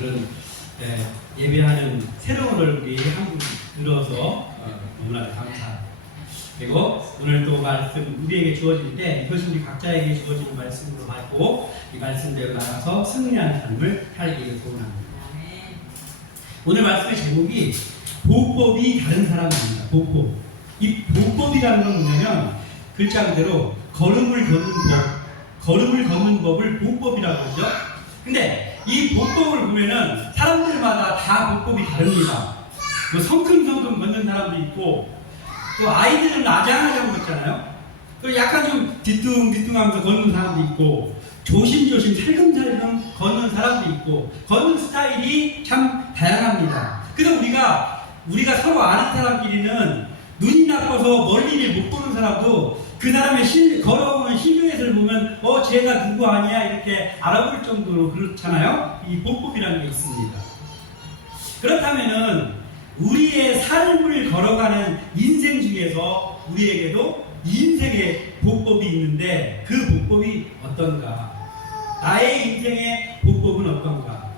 이런 예배하는 새로운 얼굴이 한분 들어서 너무나 감사합니다. 그리고 오늘 또 말씀 우리에게 주어질 때 이것이 우리 각자에게 주어지는 말씀으로 받고 이 말씀대로 나가서 승리하는 삶을 살기를 소원합니다. 오늘 말씀의 제목이 보법이 다른 사람입니다. 보법. 이 보법이라는 건 뭐냐면 글자 그대로 걸음을 걷는 법을 보법이라고 하죠. 근데 이 보법을 보면은 사람들마다 다 보법이 다릅니다. 뭐 성큼성큼 걷는 사람도 있고 또 아이들은 아장아장 걷잖아요. 또 약간 좀 뒤뚱뒤뚱하면서 걷는 사람도 있고 조심조심 살금살금 걷는 사람도 있고 걷는 스타일이 참 다양합니다. 그래서 우리가 서로 아는 사람끼리는 눈이 나빠서 멀리를 못 보는 사람도 그 사람의 걸어오는 실루엣을 보면 쟤가 누구 아니야 이렇게 알아볼 정도로 그렇잖아요. 이 보법이라는 게 있습니다. 그렇다면은 우리의 삶을 걸어가는 인생 중에서 우리에게도 인생의 보법이 있는데 그 보법이 어떤가? 나의 인생의 보법은 어떤가?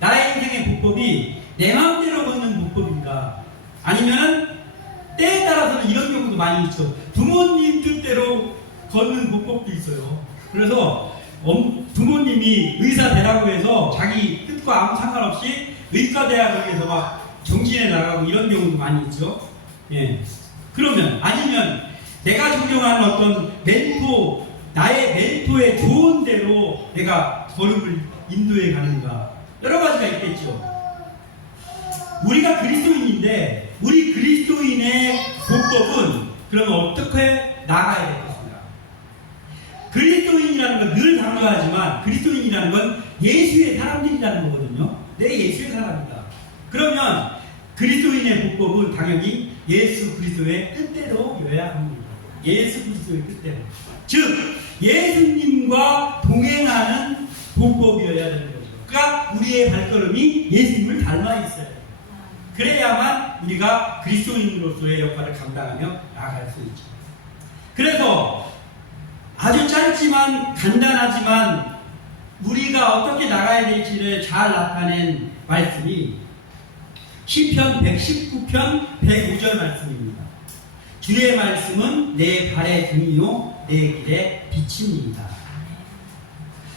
나의 인생의 보법이 내 마음대로 걷는 보법인가? 아니면 때에 따라서는 이런 경우도 많이 있죠. 부모님 뜻대로 걷는 보법도 있어요. 그래서 부모님이 의사 되라고 해서 자기 뜻과 아무 상관없이 의과대학을 위해서 막 정진해 나가고 이런 경우도 많이 있죠. 예. 그러면 아니면 내가 존경하는 어떤 멘토, 나의 멘토의 좋은 대로 내가 걸음을 인도해 가는가 여러 가지가 있겠죠. 우리가 그리스도인인데 우리 그리스도인의 보법은 그러면 어떻게 나가야 되겠습니까? 그리스도인이라는 건 늘 강조하지만 그리스도인이라는 건 예수의 사람들이라는 거거든요. 내 예수의 사람이다. 그러면 그리스도인의 보법은 당연히 예수 그리스도의 뜻대로여야 합니다. 예수 그리스도의 뜻대로. 즉 예수님과 동행하는 보법이어야 되는 거죠. 그러니까 우리의 발걸음이 예수님을 닮아 있어야 돼요. 그래야만 우리가 그리스도인으로서의 역할을 감당하며 나아갈 수 있죠. 그래서 아주 짧지만 간단하지만 우리가 어떻게 나가야 될지를 잘 나타낸 말씀이 시편 119편 105절 말씀입니다. 주의 말씀은 내 발의 등이요 내 길의 빛입니다.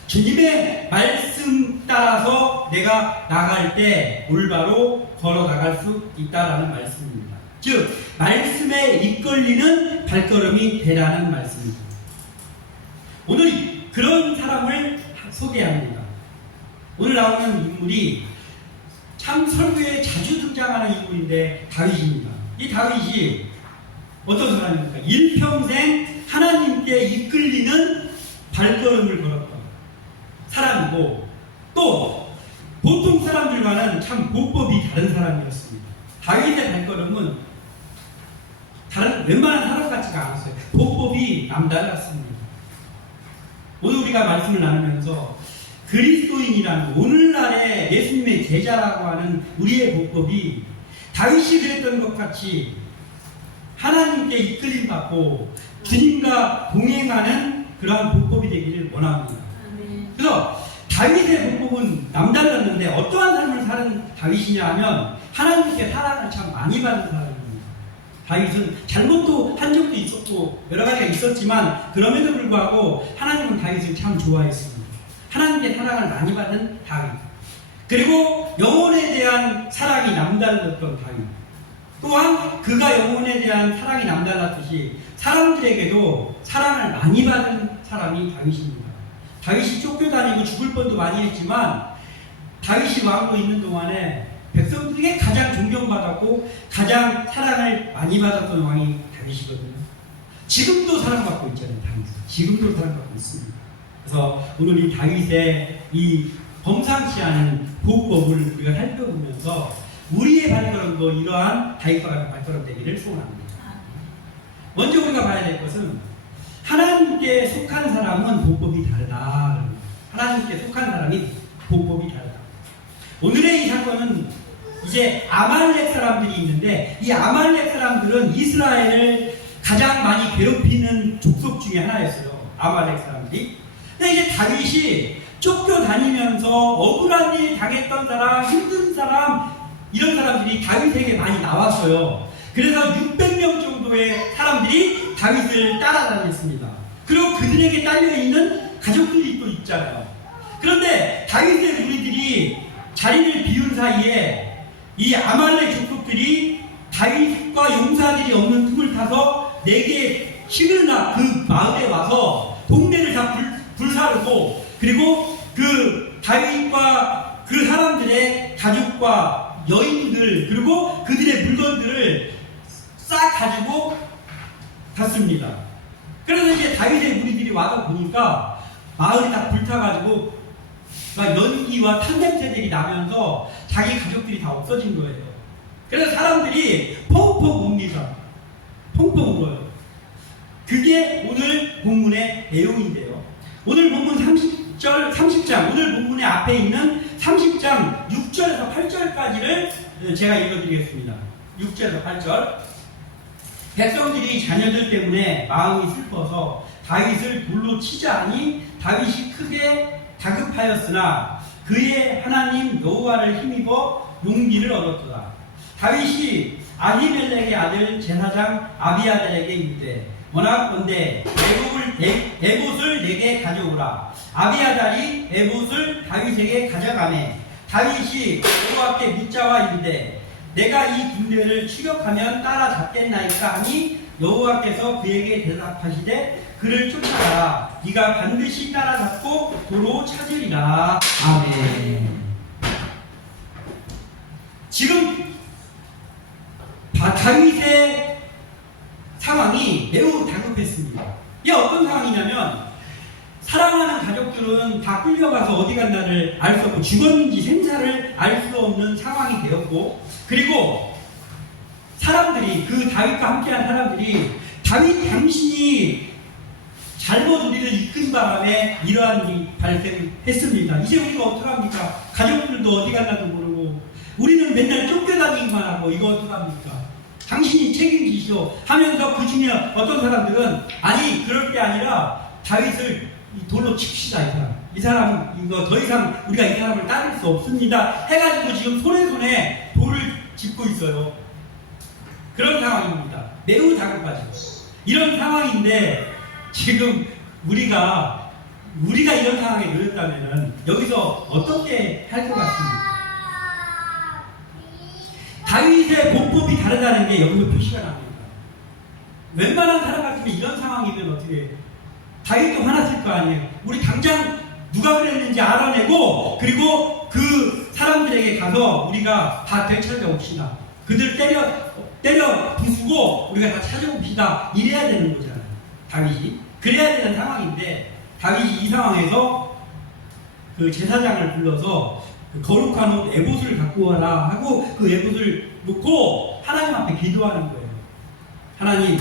주님의 말씀 따라서 내가 나갈 때 올바로 걸어 나갈 수 있다라는 말씀입니다. 즉 말씀에 이끌리는 발걸음이 되라는 말씀입니다. 오늘 그런 사람을 소개합니다. 오늘 나오는 인물이 참 설교에 자주 등장하는 인물인데 다윗입니다. 이 다윗이 어떤 사람입니까? 일평생 하나님께 이끌리는 발걸음을 걸었던 사람이고 또 보통 사람들과는 참 보법이 다른 사람이었습니다. 다윗의 발걸음은 웬만한 사람 같지가 않았어요. 보법이 남달랐습니다. 오늘 우리가 말씀을 나누면서 그리스도인이라는 오늘날의 예수님의 제자라고 하는 우리의 보법이 다윗이 그랬던 것 같이 하나님께 이끌림 받고 주님과 동행하는 그러한 보법이 되기를 원합니다. 그래서 다윗의 보법은 남달랐는데 어떠한 삶을 사는 다윗이냐 하면 하나님께 사랑을 참 많이 받는 사람입니다. 다윗은 잘못도 한 적도 있었고 여러 가지가 있었지만 그럼에도 불구하고 하나님은 다윗을 참 좋아했습니다. 하나님께 사랑을 많이 받은 다윗. 그리고 영혼에 대한 사랑이 남달랐던 다윗. 또한 그가 영혼에 대한 사랑이 남달랐듯이 사람들에게도 사랑을 많이 받은 사람이 다윗입니다. 다윗이 쫓겨다니고 죽을 뻔도 많이 했지만 다윗이 왕으로 있는 동안에 백성들에게 가장 존경받았고 가장 사랑을 많이 받았던 왕이 다윗이거든요. 지금도 사랑받고 있잖아요. 다윗. 지금도 사랑받고 있습니다. 그래서 오늘 이 다윗의 이 범상치 않은 보법을 우리가 살펴보면서 우리의 발걸음도 이러한 다윗과 같은 발걸음 되기를 소원합니다. 먼저 우리가 봐야 될 것은 하나님께 속한 사람은 보법이 다르다. 하나님께 속한 사람이 보법이 다르다. 오늘의 이 사건은 이제 아말렉 사람들이 있는데 이 아말렉 사람들은 이스라엘을 가장 많이 괴롭히는 족속 중에 하나였어요. 아말렉 사람들이. 근데 이제 다윗이 쫓겨다니면서 억울한 일 당했던 사람, 힘든 사람, 이런 사람들이 다윗에게 많이 나왔어요. 그래서 600명 정도의 사람들이 다윗을 따라다녔습니다. 그리고 그들에게 딸려있는 가족들이 또 있잖아요. 그런데 다윗의 무리들이 자리를 비운 사이에 이 아말렉 족속들이 다윗과 용사들이 없는 틈을 타서 내게 힘을 나 그 마을에 와서 동네를 다 불사르고, 그리고 그 다윗과 그 사람들의 가족과 여인들, 그리고 그들의 물건들을 싹 가지고 갔습니다. 그래서 이제 다윗의 무리들이 와서 보니까 마을이 다 불타가지고 막 연기와 탄냄새들이 나면서 자기 가족들이 다 없어진 거예요. 그래서 사람들이 펑펑 웁니다. 펑펑 울어요. 그게 오늘 본문의 내용인데요. 오늘 본문 30장, 오늘 본문의 앞에 있는 30장 6절에서 8절까지를 제가 읽어드리겠습니다. 6절에서 8절. 백성들이 자녀들 때문에 마음이 슬퍼서 다윗을 돌로 치자 하니 다윗이 크게 다급하였으나 그의 하나님 여호와를 힘입어 용기를 얻었도다. 다윗이 아히멜렉의 아들 제사장 아비아달에게 이르되 원하건대 에봇을 내게 가져오라. 아비아달이 에봇을 다윗에게 가져가매 다윗이 여호와께 묻자와 이르되 내가 이 군대를 추격하면 따라잡겠나이까 하니 여호와께서 그에게 대답하시되 그를 쫓아가라. 네가 반드시 따라잡고 도로 찾으리라. 아멘. 지금 다윗의 상황이 매우 다급했습니다. 이게 어떤 상황이냐면 사랑하는 가족들은 다 끌려가서 어디 간다를 알 수 없고 죽었는지 생사를 알 수 없는 상황이 되었고, 그리고 사람들이, 그 다윗과 함께한 사람들이 다윗 당신이 잘못 우리를 이끈 바람에 이러한 일이 발생했습니다. 이제 우리가 어떡합니까? 가족들도 어디 갔나도 모르고 우리는 맨날 쫓겨다니기만 하고 이거 어떡합니까? 당신이 책임지시오 하면서 그 중에 어떤 사람들은 아니 그럴 게 아니라 다윗을 돌로 칩시다. 이 사람 이거 더 이상 우리가 이 사람을 따를 수 없습니다 해가지고 지금 손에 돌을 짚고 있어요. 그런 상황입니다. 매우 다급하죠. 이런 상황인데 지금 우리가 이런 상황에 놓였다면 여기서 어떻게 할 것 같습니까? 다윗의 보법이 다르다는 게 여기서 표시가 납니다. 웬만한 사람 같으면 이런 상황이면 어떻게 해요? 다윗도 화났을 거 아니에요. 우리 당장 누가 그랬는지 알아내고 그리고 그 사람들에게 가서 우리가 다 되찾아옵시다. 그들 때려 부수고 우리가 다 찾아옵시다. 이래야 되는 거잖아요. 다윗이. 그래야 되는 상황인데 다윗이 이 상황에서 그 제사장을 불러서 그 거룩한 옷 에봇을 갖고 와라 하고 그 에봇을 놓고 하나님 앞에 기도하는 거예요. 하나님,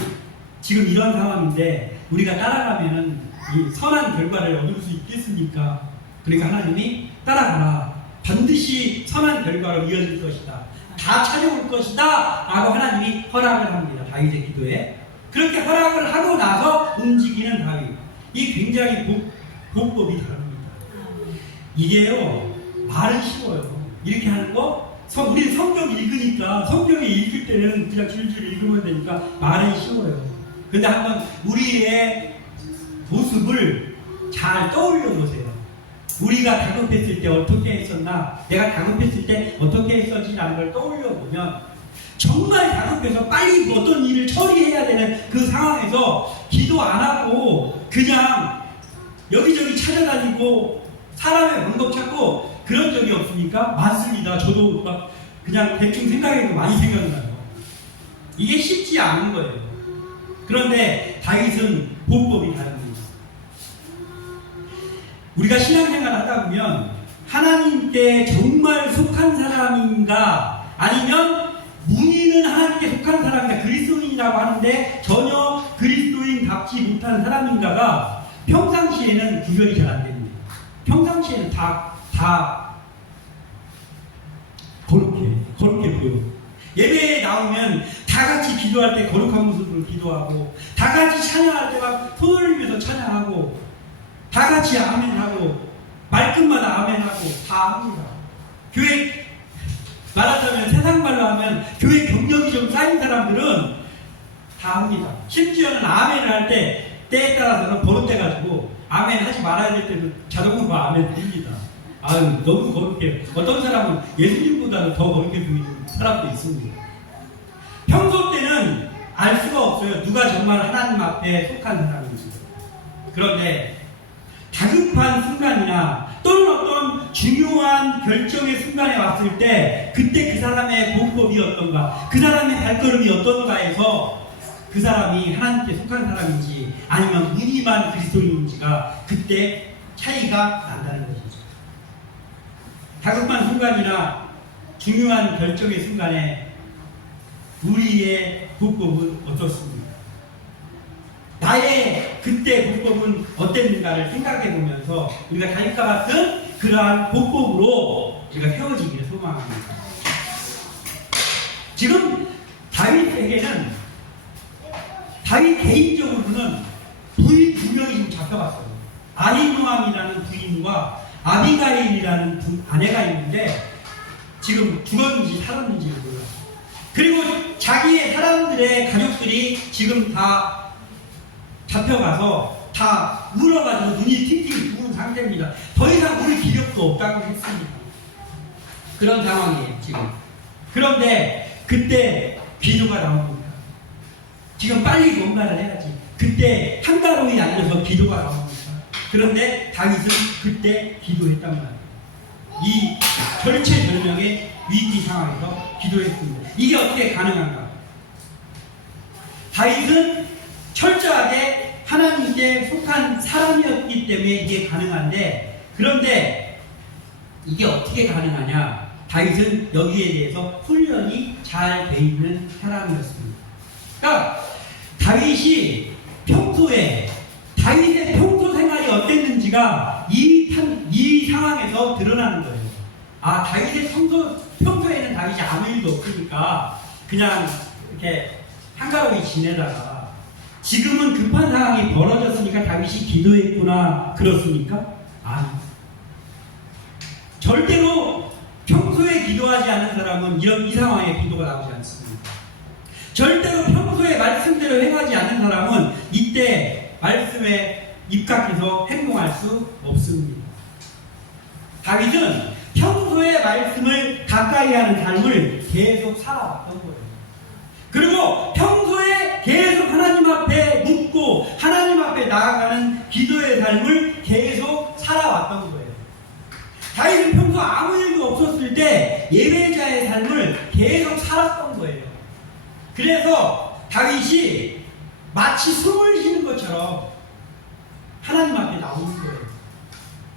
지금 이런 상황인데 우리가 따라가면은 이 선한 결과를 얻을 수 있겠습니까? 그러니까 하나님이 따라가라. 반드시 선한 결과로 이어질 것이다. 다 찾아올 것이다. 라고 하나님이 허락을 합니다. 다윗의 기도에. 그렇게 허락을 하고 나서 움직이는 다윗. 이 굉장히 보법이 다릅니다. 이게요, 말은 쉬워요. 이렇게 하는 거, 우리 성경 읽으니까, 성경에 읽을 때는 그냥 줄줄 읽으면 되니까 말은 쉬워요. 근데 한번 우리의 모습을 잘 떠올려 보세요. 우리가 다급했을 때 어떻게 했었나, 내가 다급했을 때 어떻게 했었지라는 걸 떠올려 보면 정말 다급해서 빨리 어떤 일을 처리해야 되는 그 상황에서 기도 안 하고 그냥 여기저기 찾아다니고 사람의 방법 찾고 그런 적이 없습니까? 많습니다. 저도 막 그냥 대충 생각해도 많이 생각나요. 이게 쉽지 않은 거예요. 그런데 다윗은 보법이 다릅니다. 우리가 신앙생활 하다 보면 하나님께 정말 속한 사람인가 아니면 문의는 하나님께 속한 사람인가, 그리스도인이라고 하는데 전혀 그리스도인답지 못한 사람인가가 평상시에는 구별이 잘 안 됩니다. 평상시에는 다 거룩해 보여요. 예배에 나오면 다 같이 기도할 때 거룩한 모습으로 기도하고, 다 같이 찬양할 때 막 손을 흘리면서 찬양하고, 다 같이 아멘하고, 말끝마다 아멘하고 다 합니다. 교회 말하자면 세상 말로 하면 교회 경력이 좀 쌓인 사람들은 다 합니다. 심지어는 아멘을 할 때 때에 따라서는 버릇돼가지고 아멘 하지 말아야 될 때도 자동으로 아멘 드립니다. 아유 너무 거룩해요. 어떤 사람은 예수님보다는 더 거룩해 보이는 사람도 있습니다. 평소 때는 알 수가 없어요. 누가 정말 하나님 앞에 속한 사람인지. 그런데 다급한 순간이나 또는 어떤 중요한 결정의 순간에 왔을 때 그때 그 사람의 공법이 어떤가, 그 사람의 발걸음이 어떤가에서 그 사람이 하나님께 속한 사람인지 아니면 무늬만 그리스도인인지가 그때 차이가 난다는 것이죠. 다급한 순간이나 중요한 결정의 순간에 우리의 보법은 어떻습니까? 나의 그때 보법은 어땠는가를 생각해 보면서 우리가 다윗과 같은 그러한 보법으로 우리가 세워지기를 소망합니다. 지금 다윗에게는 다윗 개인적으로는 부인 두 명이 지금 잡혀갔어요. 아히노암이라는 부인과 아비가일이라는 아내가 있는데 지금 죽었는지 살았는지를 몰라요. 그리고 자기의 사람들의 가족들이 지금 다 잡혀가서 다 울어가지고 눈이 팅팅 부은 상태입니다. 더 이상 울 기력도 없다고 했습니다. 그런 상황이에요 지금. 그런데 그때 기도가 나옵니다. 지금 빨리 뭔가를 해야지. 그때 한가로이 앉아서 기도가 나옵니다. 그런데 다윗은 그때 기도했단 말이에요. 이 절체절명의 위기 상황에서 기도했습니다. 이게 어떻게 가능한가? 다윗은 철저하게 하나님께 속한 사람이었기 때문에 이게 가능한데, 그런데 이게 어떻게 가능하냐? 다윗은 여기에 대해서 훈련이 잘 돼 있는 사람이었습니다. 그러니까 다윗이 평소에 다윗의 평소 생활이 어땠는지가 이 상황에서 드러나는 거예요. 아, 다윗의 평소에는 다윗이 아무 일도 없으니까 그냥 이렇게 한가로이 지내다가 지금은 급한 상황이 벌어졌으니까 다윗이 기도했구나, 그렇습니까? 아니, 절대로 평소에 기도하지 않은 사람은 이 상황에 기도가 나오지 않습니다. 절대로 평소에 말씀대로 행하지 않는 사람은 이때 말씀에 입각해서 행동할 수 없습니다. 다윗은 평소에 말씀을 가까이 하는 삶을 계속 살아왔던 거예요. 그리고 평소에 계속 하나님 앞에 묻고 하나님 앞에 나아가는 기도의 삶을 계속 살아왔던 거예요. 다윗은 평소 아무 일도 없었을 때 예배자의 삶을 계속 살았던 거예요. 그래서 다윗이 마치 숨을 쉬는 것처럼 하나님 앞에 나오는 거예요.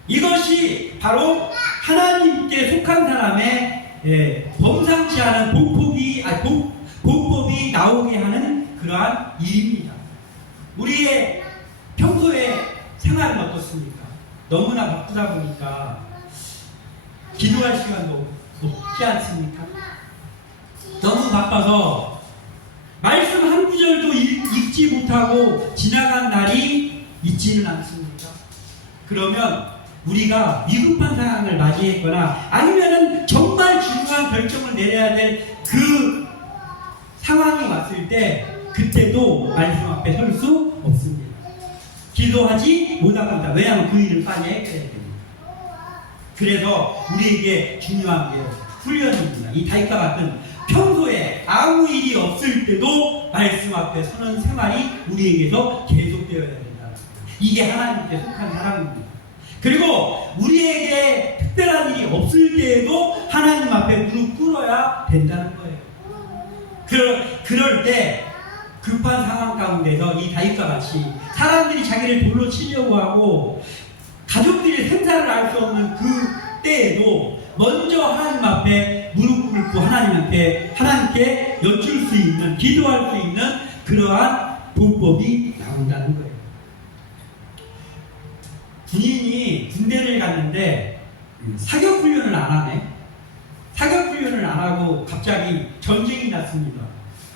이것이 바로 하나님께 속한 사람의 범상치 않은 보법이 나오게 하는 그러한 일입니다. 우리의 평소의 생활은 어떻습니까? 너무나 바쁘다 보니까 기도할 시간도 없지 않습니까? 너무 바빠서 말씀 한 구절도 읽지 못하고 지나간 날이 있지는 않습니까? 그러면 우리가 위급한 상황을 맞이했거나 아니면은 정말 중요한 결정을 내려야 될 그 상황이 왔을 때 그때도 말씀 앞에 설 수 없습니다. 기도하지 못합니다. 왜냐하면 그 일을 빨리 해야 됩니다. 그래서 우리에게 중요한 게 훈련입니다. 이 다윗과 같은 평소에 아무 일이 없을 때도 말씀 앞에 서는 생활이 우리에게서 계속되어야 된다. 이게 하나님께 속한 사람입니다. 그리고 우리에게 특별한 일이 없을 때에도 하나님 앞에 무릎 꿇어야 된다는 거예요. 그럴 때 급한 상황 가운데서 이 다윗과 같이 사람들이 자기를 돌로 치려고 하고 가족들이 생사를 알 수 없는 그 때에도 먼저 하나님 앞에 무릎 꿇고 하나님께 여쭐 수 있는, 기도할 수 있는 그러한 보법이 나온다는 거예요. 군인이 군대를 갔는데 사격훈련을 안 하네. 사격훈련을 안 하고 갑자기 전쟁이 났습니다.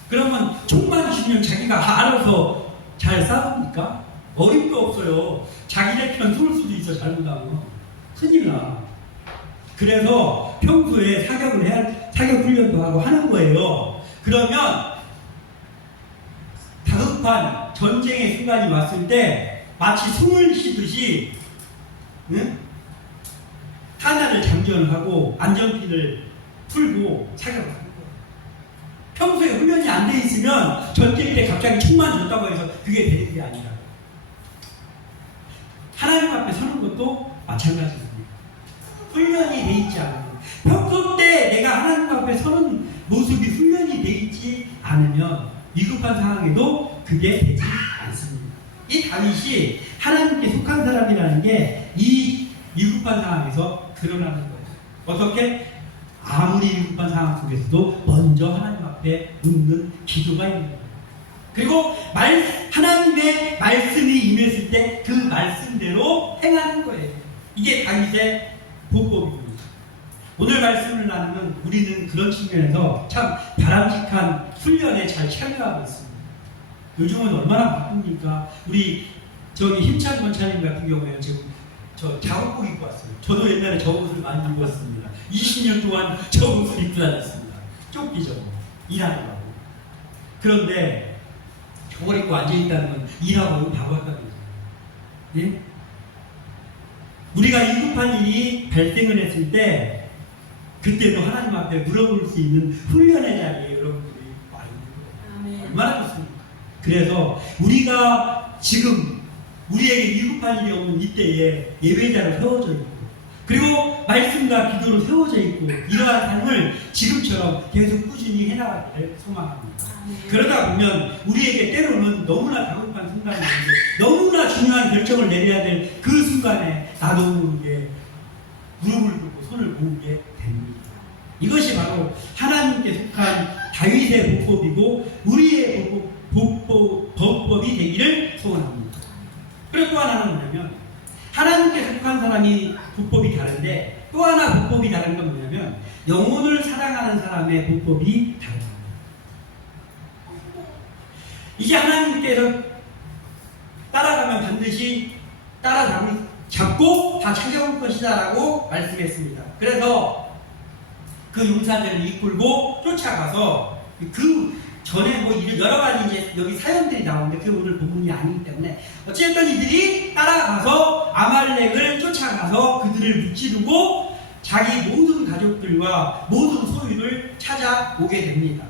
그러면 총만 주면 자기가 알아서 잘 싸웁니까? 어림도 없어요. 자기네 편 쏠 수도 있어, 잘못하면. 큰일 나. 그래서 평소에 사격 훈련도 하고 하는 거예요. 그러면 다급한 전쟁의 순간이 왔을 때 마치 숨을 쉬듯이, 응? 하나를 장전하고 안전핀을 풀고 사격을 하는 거예요. 평소에 훈련이 안 돼 있으면 전쟁 때 갑자기 총만 줬다고 해서 그게 되는 게 아니라 하나님 앞에 서는 것도 마찬가지입니다. 훈련이 돼 있지 않으면, 평소 때 내가 하나님 앞에 서는 모습이 훈련이 돼 있지 않으면 위급한 상황에도 그게 되지 않습니다. 이 다윗이 하나님께 속한 사람이라는 게 이 위급한 상황에서 드러나는 거예요. 어떻게? 아무리 위급한 상황 속에서도 먼저 하나님 앞에 묻는 기도가 있는 거예요. 그리고 하나님의 말씀이 임했을 때 그 말씀대로 행하는 거예요. 이게 다윗의 보법입니다. 오늘 말씀을 나누면 우리는 그런 측면에서 참 바람직한 훈련에 잘 참여하고 있습니다. 요즘은 얼마나 바쁩니까? 우리 힘찬 권차님 같은 경우에는 지금 저 작업복 입고 왔어요. 저도 옛날에 저 옷을 많이 입었습니다. 20년 동안 저 옷을 입고 다녔습니다. 쫓기죠. 일하느라고. 그런데 저걸 입고 앉아있다는 건 일하고 바보 같다는 거죠. 예? 우리가 위급한 일이 발생을 했을 때 그때도 하나님 앞에 물어볼 수 있는 훈련의 자리에 여러분들이 와 있는 거예요. 얼마나 좋습니까? 그래서 우리가 지금 우리에게 위급한 일이 없는 이때에 예배자로 세워져 있고, 그리고 말씀과 기도로 세워져 있고, 이러한 삶을 지금처럼 계속 꾸준히 해나가기를 소망합니다. 그러다 보면 우리에게 때로는 너무나 다급한 순간이 있는데, 너무나 중요한 결정을 내려야 될 그 순간에 나도 모르게 무릎을 꿇고 손을 모으게 됩니다. 이것이 바로 하나님께 속한 다윗의 보법이고 우리의 보법이 되기를 소원합니다. 그리고 또 하나는 뭐냐면, 하나님께 속한 사람이 보법이 다른데 또 하나 보법이 다른 건 뭐냐면, 영혼을 사랑하는 사람의 보법이 다릅니다. 이제 하나님께서 따라가면 반드시 잡고 다 찾아올 것이다 라고 말씀했습니다. 그래서 그 용사들을 이끌고 쫓아가서 그 전에 뭐 여러 가지 이제 여기 사연들이 나오는데 그게 오늘 본문이 아니기 때문에 어쨌든 이들이 따라가서 아말렉을 쫓아가서 그들을 무찌르고 자기 모든 가족들과 모든 소유를 찾아오게 됩니다.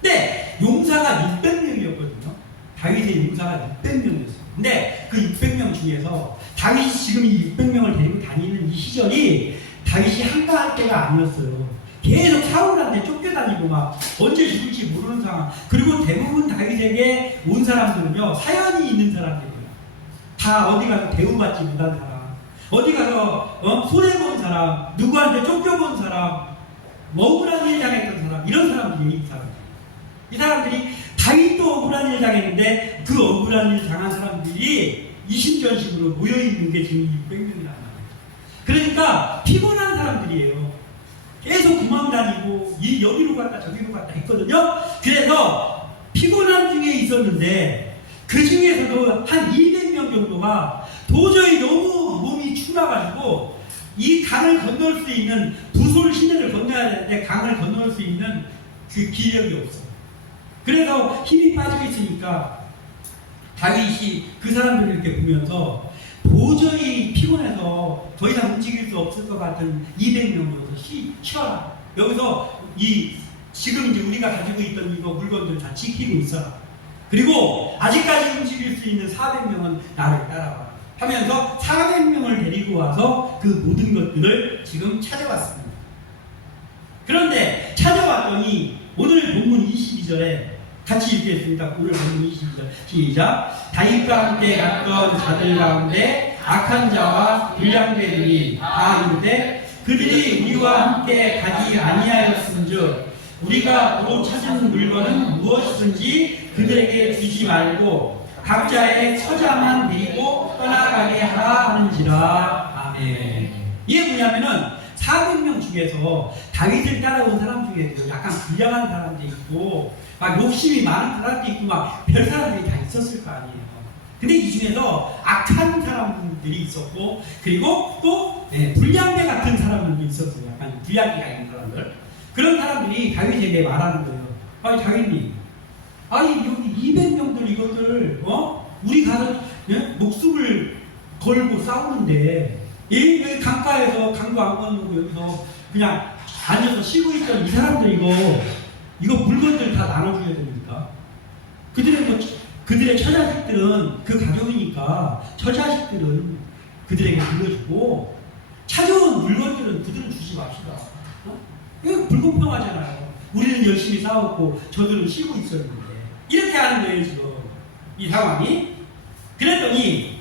근데 용사가 600명이었거든요. 다윗의 용사가 600명이었어요. 근데 그 600명 중에서 다윗이 지금 이 600명을 데리고 다니는 이 시절이 다윗이 한가할 때가 아니었어요. 계속 사울한테 쫓겨다니고 막 언제 죽을지 모르는 상황. 그리고 대부분 다윗에게 온 사람들은요, 사연이 있는 사람들이에요. 다 어디 가서 대우받지 못한 사람, 어디 가서 손해본 사람, 누구한테 쫓겨본 사람, 억울한 일 당했던 사람, 이런 사람들이 이 사람들이 다윗도 억울한 일 당했는데 그 억울한 일 당한 사람들이 이심전심으로 모여있는 게 지금 600명이란 말이에요. 그러니까 피곤한 사람들이에요. 계속 도망다니고 여기로 갔다 저기로 갔다 했거든요. 그래서 피곤한 중에 있었는데 그 중에서도 한 200명 정도가 도저히 너무 몸이 추나가지고 이 강을 건널 수 있는, 부솔 시내를 건너야 되는데 강을 건널 수 있는 그 기력이 없어요. 그래서 힘이 빠져 있으니까 다윗이 그 사람들을 이렇게 보면서 도저히 피곤해서 더 이상 움직일 수 없을 것 같은 200명으로서 쉬어라. 여기서 지금 이제 우리가 가지고 있던 이거 물건들 다 지키고 있어라. 그리고 아직까지 움직일 수 있는 400명은 나를 따라와 하면서 400명을 데리고 와서 그 모든 것들을 지금 찾아왔습니다. 그런데 찾아왔더니 오늘 본문 22절에 같이 읽겠습니다. 오늘 본문 22절 시작. 다윗과 함께 갔던 자들 가운데 악한 자와 불량배들이 다 이르되 그들이 우리와 함께 가지 아니하였은즉 우리가 도로 찾은 물건은 무엇이든지 그들에게 주지 말고 각자의 처자만 데리고 떠나가게 하라 하는지라. 아멘. 이게 뭐냐면은 400명 중에서 다윗을 따라온 사람 중에도 약간 불량한 사람도 있고 막 욕심이 많은 사람도 있고 막 별 사람들이 다 있었을 거 아니에요. 근데 이 중에서 악한 사람들이 있었고, 그리고 또 불량배 같은 사람들도 있었어요. 약간 불량배가 있는 사람들. 그런 사람들이 다윗에게 말하는 거예요. 아니 다윗님, 아니 여기 200명들 이것들 우리 가서 목숨을 걸고 싸우는데 여기 강가에서 강도 안 건너고 여기서 그냥 앉아서 쉬고 있던 이 사람들 이거 물건들 다 나눠줘야 됩니까? 그들의 처자식들은 그 가족이니까 처자식들은 그들에게 물려주고 찾아온 물건들은 그들은 주지 맙시다. 이거 불공평하잖아요. 우리는 열심히 싸웠고 저들은 쉬고 있었는데 이렇게 하는 거예요 지금 이 상황이. 그랬더니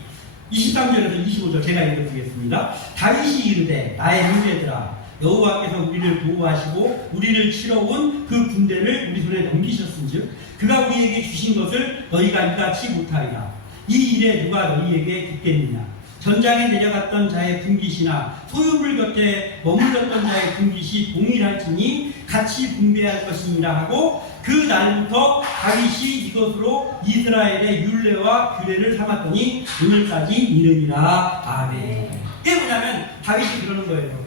23절에서 25절 제가 읽어드리겠습니다. 다윗이 이르되 나의 형제들아 여호와께서 우리를 보호하시고 우리를 치러온 그 군대를 우리 손에 넘기셨은즉 그가 우리에게 주신 것을 너희가 이같이 못하리라. 이 일에 누가 너희에게 듣겠느냐. 전장에 내려갔던 자의 분깃이나 소유물 곁에 머물렀던 자의 분깃이 동일할지니 같이 분배할 것이니라 하고 그 날부터 다윗이 이것으로 이스라엘의 율례와 규례를 삼았더니 오늘까지 이르니라. 아멘. 이게 뭐냐면 다윗이 그러는 거예요.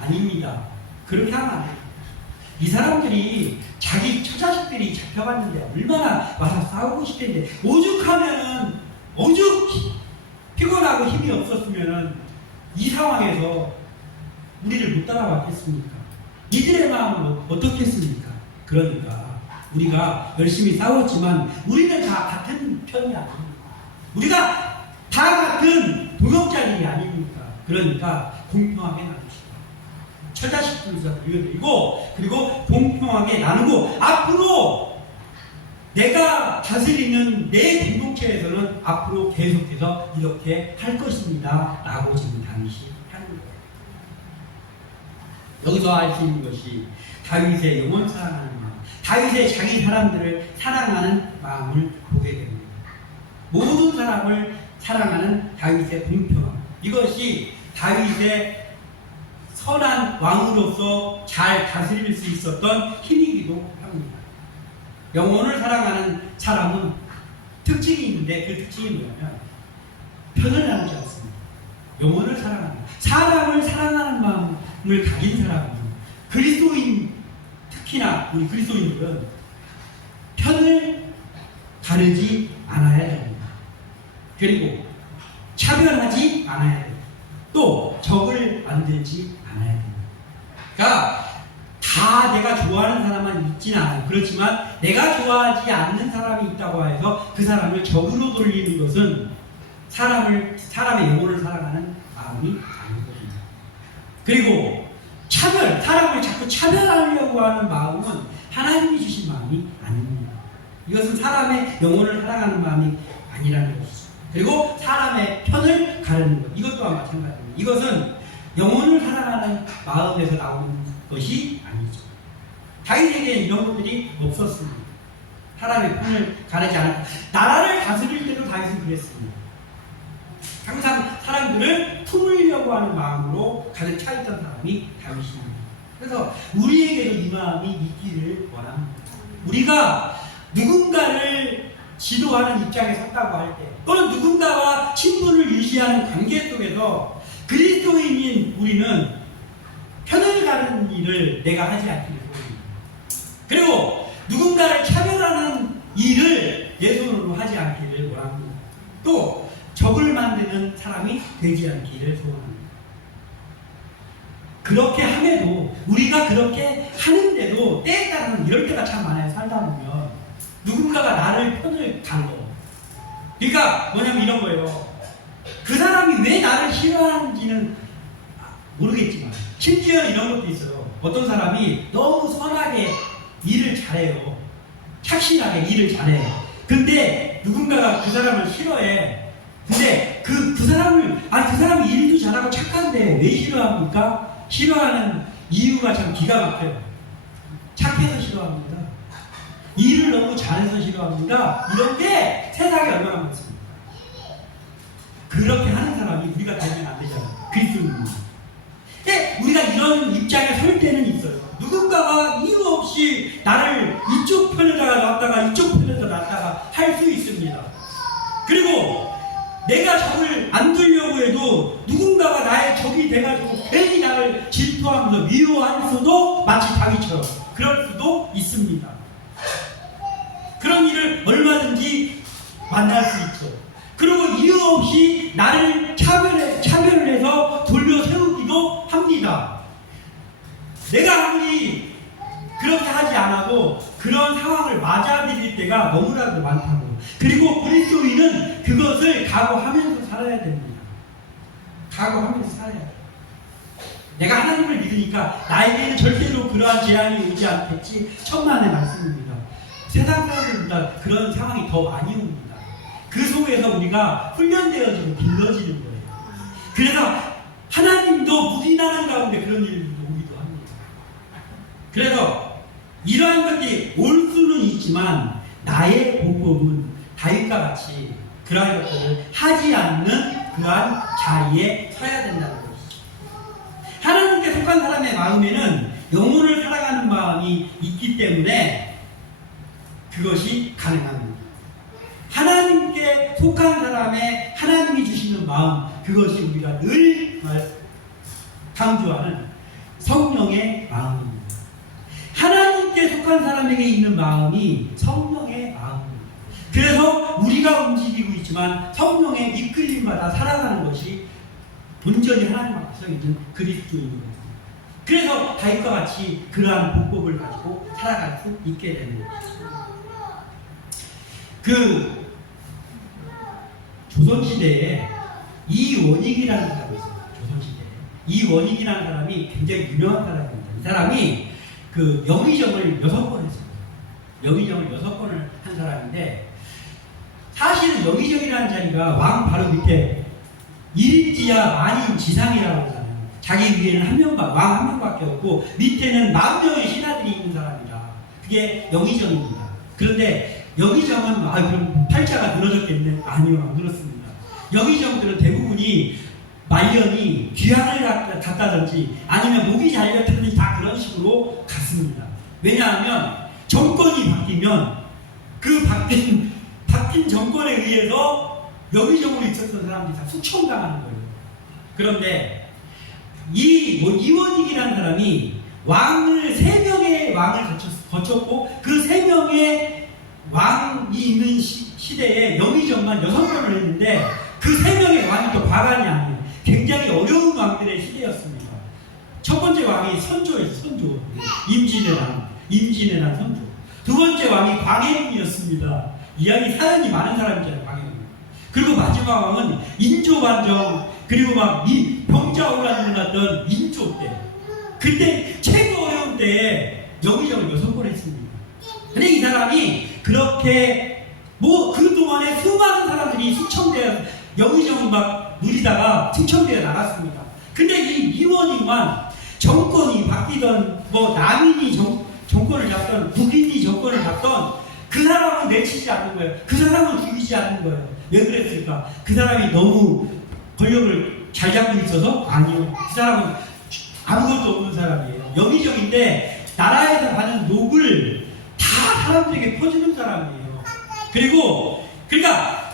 아닙니다. 그렇게 하면 안 돼요. 이 사람들이 자기 처자식들이 잡혀갔는데 얼마나 와서 싸우고 싶겠는데 오죽하면은 피곤하고 힘이 없었으면은 이 상황에서 우리를 못 따라왔겠습니까? 이들의 마음은 어떻겠습니까? 그러니까 우리가 열심히 싸웠지만 우리는 다 같은 편이 아닙니다. 우리가 다 같은 동역자들이 아닙니까? 그러니까 공평하게 나눕시다. 처자식들도 드리고 그리고 공평하게 나누고 앞으로 내가 다스리는 내 공동체에서는 앞으로 계속해서 이렇게 할 것입니다. 라고 지금 다윗이 하는 거예요. 여기서 알 수 있는 것이 다윗의 영혼 사랑하는 마음, 다윗의 자기 사람들을 사랑하는 마음을 보게 됩니다. 모든 사람을 사랑하는 다윗의 공평함, 이것이 다윗의 선한 왕으로서 잘 다스릴 수 있었던 힘이기도 합니다. 영혼을 사랑하는 사람은 특징이 있는데 그 특징이 뭐냐면 편을 나누지 않습니다. 영혼을 사랑하는, 사람을 사랑하는 마음을 가진 사람은 그리스도인, 특히나 우리 그리스도인들은 편을 가르지 않아야 됩니다. 그리고 차별하지 않아야 됩니다. 또 적을 만들지 않아야 됩니다. 그러니까 다 내가 좋아하는 사람만 있지는 않아요. 그렇지만 내가 좋아하지 않는 사람이 있다고 해서 그 사람을 적으로 돌리는 것은 사람의 영혼을 사랑하는 마음이 아니거든요. 그리고 사람을 자꾸 차별하려고 하는 마음은 하나님이 주신 마음이 아닙니다. 이것은 사람의 영혼을 사랑하는 마음이 아니라는 것이죠. 그리고 사람의 편을 가르는 것, 이것 또한 마찬가지입니다. 이것은 영혼을 사랑하는 마음에서 나오는 것이 아니죠. 다윗에게는 이런 것들이 없었습니다. 사람의 편을 가르지 않았고, 나라를 다스릴 때도 다윗은 그랬습니다. 항상 사람들을 품으려고 하는 마음으로 가득 차 있던 사람이 다윗입니다. 그래서 우리에게도 이 마음이 있기를 원합니다. 우리가 누군가를 지도하는 입장에 섰다고 할 때, 또는 누군가와 친분을 유지하는 관계 속에서 그리스도인인 우리는 편을 가르는 일을 내가 하지 않기를 원합니다. 그리고 누군가를 차별하는 일을 내 손으로 하지 않기를 원합니다. 또 적을 만드는 사람이 되지 않기를 소원합니다. 그렇게 함에도, 우리가 그렇게 하는데도 때에 따라서는 이럴 때가 참 많아요. 살다 보면 누군가가 나를 편을 갈러. 그러니까 뭐냐면 이런 거예요. 그 사람이 왜 나를 싫어하는지는 모르겠지만, 심지어 이런 것도 있어요. 어떤 사람이 너무 선하게 일을 잘해요. 착실하게 일을 잘해요. 근데 누군가가 그 사람을 싫어해. 근데 그 사람이 일도 잘하고 착한데 왜 싫어합니까? 싫어하는 이유가 참 기가 막혀요. 착해서 싫어합니다. 일을 너무 잘해서 싫어합니다. 이런 게 세상에 얼마나 많습니다. 그렇게 하는 사람이 우리가 되면 안 되잖아요. 그리스도인입니다. 근데 우리가 이런 입장에 설 때는 있어요. 누군가가 이유 없이 나를 이쪽 편에다가 놨다가 이쪽 편에다 놨다가 할 수 있습니다. 그리고 또 마치 다윗처럼 그럴 수도 있습니다. 그런 일을 얼마든지 만날 수 있죠. 그리고 이유 없이 나를 차별을 해서 돌려 세우기도 합니다. 내가 아무리 그렇게 하지 않아도 그런 상황을 맞아들일 때가 너무나도 많다고. 그리고 그리스도인은 그것을 각오하면서 살아야 됩니다. 각오하면서 살아야 돼요. 내가 하나님을 믿으니까 나에게는 절대로 그러한 재앙이 오지 않겠지. 천만의 말씀입니다. 세상 사람들보다 그런 상황이 더 많이 옵니다. 그 속에서 우리가 훈련되어지고 길러지는 거예요. 그래서 하나님도 무진하는 가운데 그런 일이 오기도 합니다. 그래서 이러한 것이 올 수는 있지만 나의 복법은 다윗과 같이 그러한 것들을 하지 않는 그러한 자리에 서야 된다는 것이죠. 하나님께 속한 사람의 마음에는 영혼을 사랑하는 마음이 있기 때문에 그것이 가능합니다. 하나님께 속한 사람의 하나님이 주시는 마음, 그것이 우리가 늘 강조하는 성령의 마음입니다. 하나님께 속한 사람에게 있는 마음이 성령의 마음입니다. 그래서 우리가 움직이고 있지만 성령의 이끌림마다 살아가는 것이 온전히 하나님 앞에서 있는 그리스도인입니다. 그래서 다윗과 같이 그러한 복법을 가지고 살아갈 수 있게 되는 것입니다. 그 조선시대에 이원익이라는 사람이 있어요. 조선시대에 이원익이라는 사람이 굉장히 유명한 사람입니다. 이 사람이 그 영의정을 6번 했어요. 영의정을 6번을 한 사람인데, 사실은 영의정이라는 자리가 왕 바로 밑에 1인지하 만인 지상이라고 하잖아요. 자기 위에는 왕 한 명밖에 없고 밑에는 10,000명의 신하들이 있는 사람이다. 그게 영의정입니다. 그런데 영의정은 그럼 팔자가 늘어졌겠네? 아니요, 안 늘었습니다. 영의정들은 대부분이 말년이 귀환을 갔다든지 아니면 목이 잘렸다든지 다 그런 식으로 갔습니다. 왜냐하면 정권이 바뀌면 그 바뀐 정권에 의해서 영의정으로 있었던 사람들이 다 숙청당하는 거예요. 그런데 이원익이라는 사람이 3명의 왕을 거쳤고 그 3명의 왕이 있는 시대에 영의정만 6번을 했는데 그 3명의 왕이 또 과관이 아니에요. 굉장히 어려운 왕들의 시대였습니다. 첫 번째 왕이 선조였어요. 선조. 임진왜란 선조. 두 번째 왕이 광해군이었습니다. 이야기 사연이 많은 사람이잖아요. 광해군. 그리고 마지막 왕은 인조반정, 그리고 막 이 병자호란이 일어났던 인조 때. 그때 최고 어려운 때에 영의정을 6번 했습니다. 근데 이 사람이 그렇게 그동안에 수많은 사람들이 숙청되어 영의정을 막 누리다가 숙청되어 나갔습니다. 근데 이 이원익만 정권이 바뀌던 남인이 정권을 잡던 북인이 정권을 잡던 그 사람은 내치지 않는 거예요. 그 사람은 죽이지 않는 거예요. 왜 그랬을까? 그 사람이 너무 권력을 잘 잡고 있어서? 아니요. 그 사람은 아무것도 없는 사람이에요. 영의정인데 나라에서 받는 녹을 다 사람들에게 퍼주는 사람이에요. 그러니까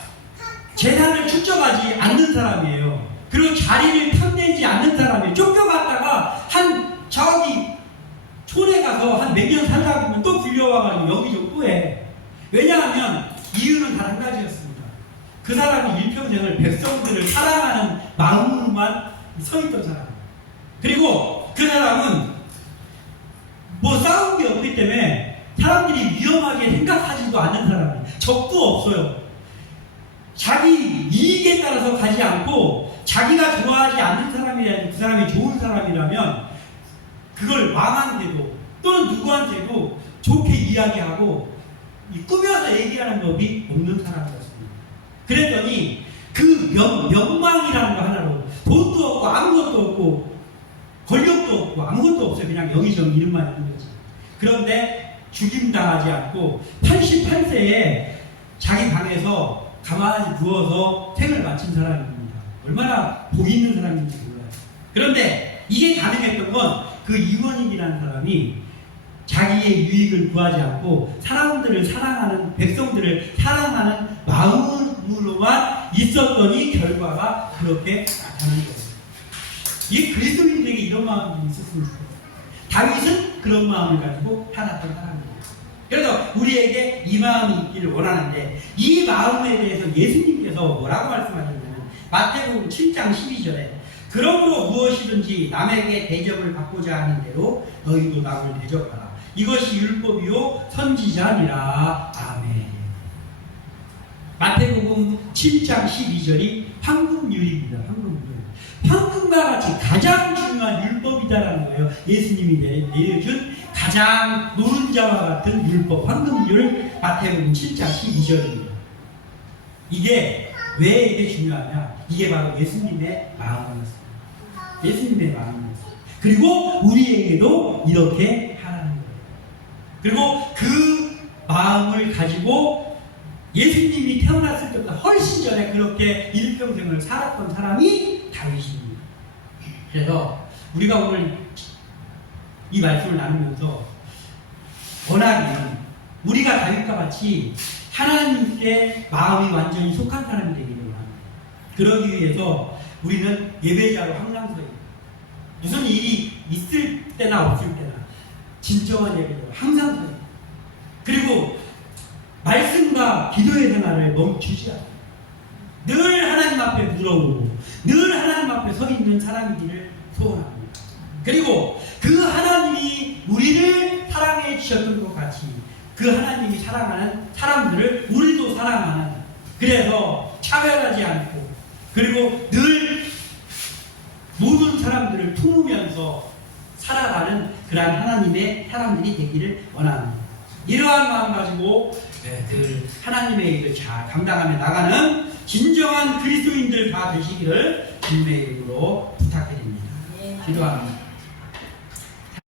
재산을 축적하지 않는 사람이에요. 그리고 자리를 탐내지 않는 사람이에요. 쫓겨갔다가 저기 촌에 가서 한 몇 년 살다 보면 또 불려와가지고 영의정 또 해. 왜냐하면 이유는 단 한 가지였습니다. 그 사람이 일평생을 백성들을 사랑하는 마음으로만 서 있던 사람이에요. 그리고 그 사람은 싸운 게 없기 때문에 사람들이 위험하게 생각하지도 않는 사람이에요. 적도 없어요. 자기 이익에 따라서 가지 않고 자기가 좋아하지 않는 사람이라면, 그 사람이 좋은 사람이라면 그걸 왕한테도 또는 누구한테도 좋게 이야기하고 꾸며서 얘기하는 법이 없는 사람이었습니다. 그랬더니 그 명망이라는 거 하나로 돈도 없고 아무것도 없고 권력도 없고 아무것도 없어요. 그냥 영의정 이름만 있는 거지. 그런데 죽임당하지 않고 88세에 자기 방에서 가만히 누워서 생을 마친 사람입니다. 얼마나 복 있는 사람인지 몰라요. 그런데 이게 가능했던 건 그 이원익이라는 사람이 자기의 유익을 구하지 않고 사람들을 사랑하는, 백성들을 사랑하는 마음으로만 있었더니 결과가 그렇게 나타난 거예요. 이 그리스도인들에게 이런 마음이 있었습니다. 다윗은 그런 마음을 가지고 살았던 사람이에요. 그래서 우리에게 이 마음이 있기를 원하는데 이 마음에 대해서 예수님께서 뭐라고 말씀하셨냐면 마태복음 7장 12절에 그러므로 무엇이든지 남에게 대접을 받고자 하는 대로 너희도 남을 대접하라. 이것이 율법이요 선지자니라. 아멘. 마태복음 7장 12절이 황금률입니다. 황금률. 황금과 같이 가장 중요한 율법이다라는 거예요. 예수님이 내려준 가장 노른자와 같은 율법, 황금률 마태복음 7장 12절입니다. 이게 왜 이게 중요하냐? 이게 바로 예수님의 마음이었습니다. 예수님의 마음이었습니다. 그리고 우리에게도 이렇게 하라는 거예요. 그리고 그 마음을 가지고 예수님이 태어났을 때보다 훨씬 전에 그렇게 일평생을 살았던 사람이 다윗입니다. 그래서 우리가 오늘 이 말씀을 나누면서 원하기는 우리가 다윗과 같이 하나님께 마음이 완전히 속한 사람이 되기를 원합니다. 그러기 위해서 우리는 예배자로 항상 서야 됩니다. 무슨 일이 있을 때나 없을 때나 진정한 예배자로 항상 서야 됩니다. 그리고 말씀과 기도의 생활을 멈추지 않아요. 늘 하나님 앞에 물어보고 늘 하나님 앞에 서 있는 사람이기를 소원합니다. 그리고 그 하나님이 우리를 사랑해 주셨던 것 같이 그 하나님이 사랑하는 사람들을 우리도 사랑하는, 그래서 차별하지 않고 그리고 늘 모든 사람들을 품으면서 살아가는 그러한 하나님의 사람들이 되기를 원합니다. 이러한 마음 가지고 늘 하나님의 일을 잘 감당하며 나가는 진정한 그리스도인들 다 되시기를 주님의 이름으로 부탁드립니다. 기도합니다.